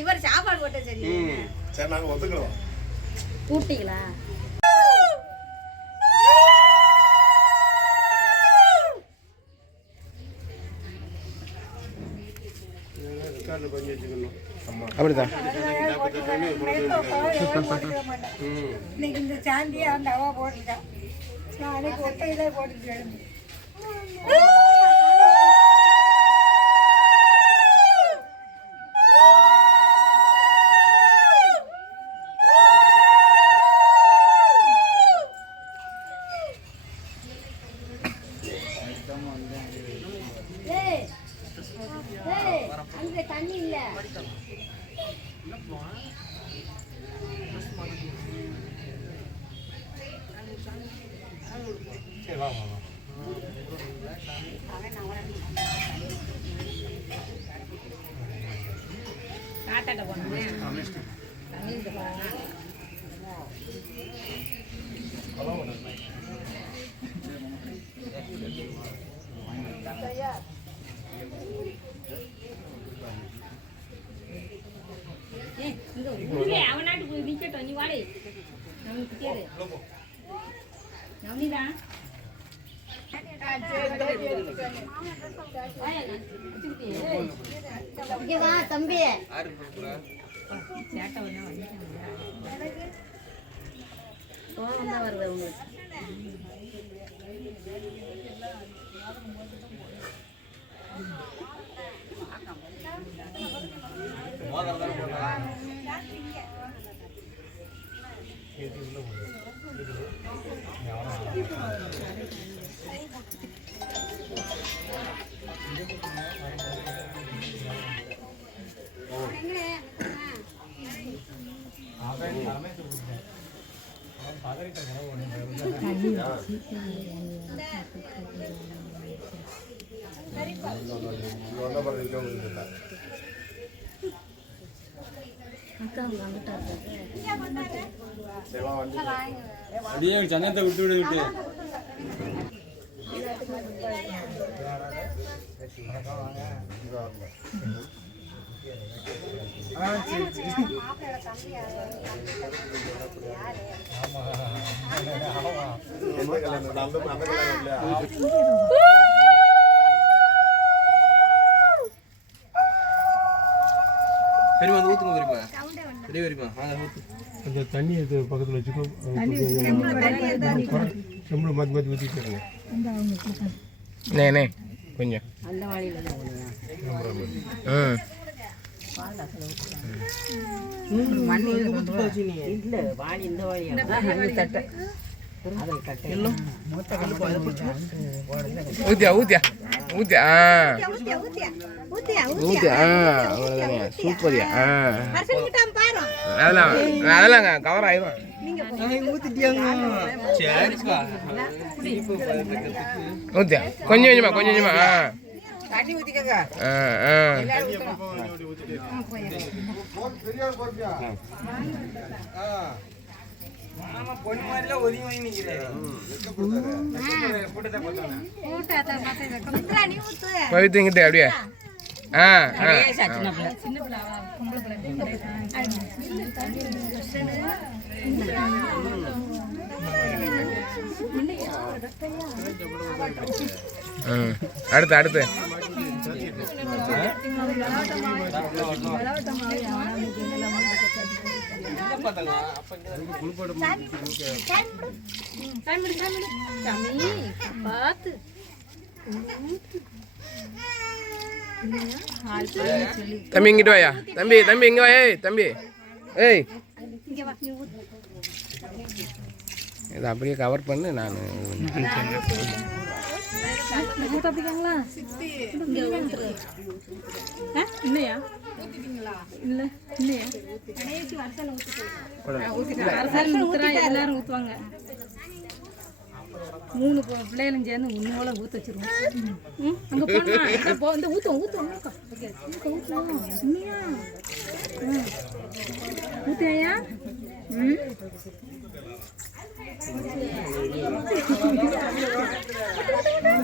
இவர் சாப்பாடு போட்ட சரி சரி நாங்க ஒத்துக்கிறோம் கூப்பிட்டீங்களா அப்படிதான். இன்னைக்கு இந்த சாந்தியை அந்த அவா போட்டிருக்கா நான் அன்னைக்கு ஒத்தையிலே போட்டுருக்கேன் ஏய் ஏய் இல்ல தாத்தாட்ட போனோமே அவன் நவனிதா தம்பி. சேட்டை கோவம் தான் வருது உங்களுக்கு. அப்படியே சங்கத்தை விட்டு விடு விட்டு வாங்க. பெரியமா வந்து ஊத்துங்க பெரிய வாங்க ஊத்து அந்த தண்ணி அது பக்கத்தில் வச்சுக்கோ செம்பில் மாற்றி மாற்றி ஊற்றிட்டு இருங்க நேனே கொஞ்சம். அந்த வாளியில தான் போடுவேன் ம் இல்ல வாளி இந்த வாளி தட்டை ஊத்தியா ஊத்தியா ஊத்தியா ஊத்தியா ஊத்தியா ஊத்தியா அதெல்லாம் அதெல்லாங்க கவர் ஆயிரும். ஊத்தியா கொஞ்சம் கொஞ்சமா கொஞ்சம் கொஞ்சமா தண்ணி ஊற்றிக்கங்க ஆ ஆ. மித்ரா நீ ஊத்து. பவித்துங்கிட்ட அப்படியே. ஆ. ம். அடுத்து அடுத்து. பார்த்தாங்க அப்ப இங்க சாமி பார்த்து தம்பி இங்கிட்டு வாயா. தம்பி தம்பி இங்க வா ஏய் தம்பி. ஏய். இதை அப்படியே கவர் பண்ணு நான் எல்லாரும் ஊற்றுவாங்க மூணு பிள்ளைகளும் சேர்ந்து ஒன்று போல ஊத்த வச்சிருவோம் ம், அங்க போ இந்த ஊற்றுவோம் ஊற்றுவோம் ஊக்கா. ம்.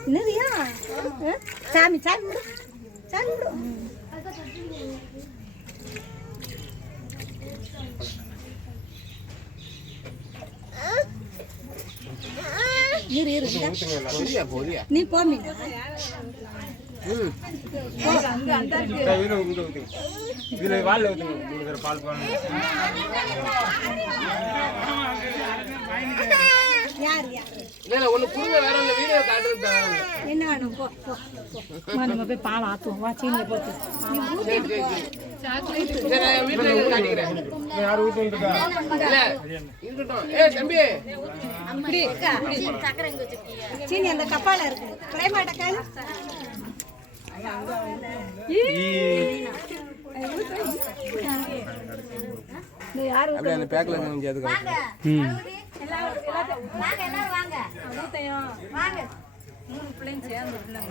என்னதியா? சாமி சாமி விடு. சாமி விடு. இரு இரு நீ போமி இதுல பால் இல்ல ஒண்ணு குடுங்க வேற ஒண்ணு வீடியோ காட்டுறது என்ன வேணும்? போ போ நம்ம போய் பால் ஆத்துவோம். வா சீனியை போட்டு. சீனி அந்த கப்பால இருக்கு. அப்படியே அந்த கொஞ்சம் அதுக்கு வாங்க. எல்லாரும் வாங்க. வாங்க. மூணு பேர் வாங்க.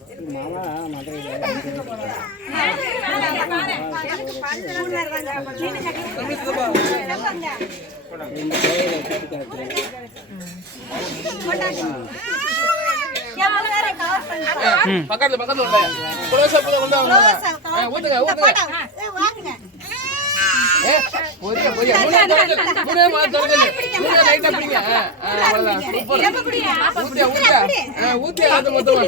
பக்கத்துல பக்கத்துல ஊத்துங்க ஊத்துங்க photo. ஏய், வாங்குங்க. ஏய் பொரியா பொரியா. மூணே மாத்து திறந்து மூணே லைட்டா பிடிங்க. அவ்வளவுதான். சூப்பர் எப்ப பிடியா? ஊத்தியா ஊத்தியா? ஆ, ஊத்தியா அது மொத்தமா?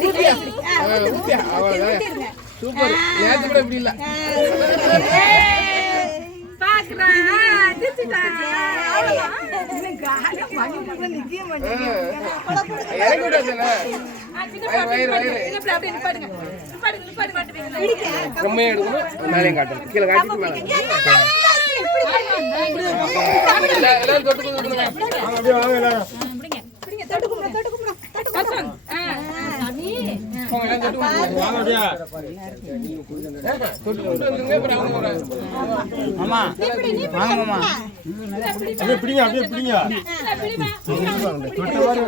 ஊத்தியா? ஆ, ஊத்தியா? அவ்வளவுதான். சூப்பர். நேத்து கூட இப்படி இல்ல? இறக்கி மேலேயும் காட்டணும் கீழே காட்டிட்டு மேலே எல்லா- எல்லாரும் தொட்டு கொடுத்துருங்க அப்படியே வாங்க எல்லாரும் தொட்டு கும்பிடு, தொட்டு கும்பிடு, தொட்டு கும்பிடு. போங்க, எல்லாம் தொட்டு கொடுத்துருங்க. வாங்க. அப்படியே பிடிங்க அப்படியே பிடிங்க. தொட்டு வாரி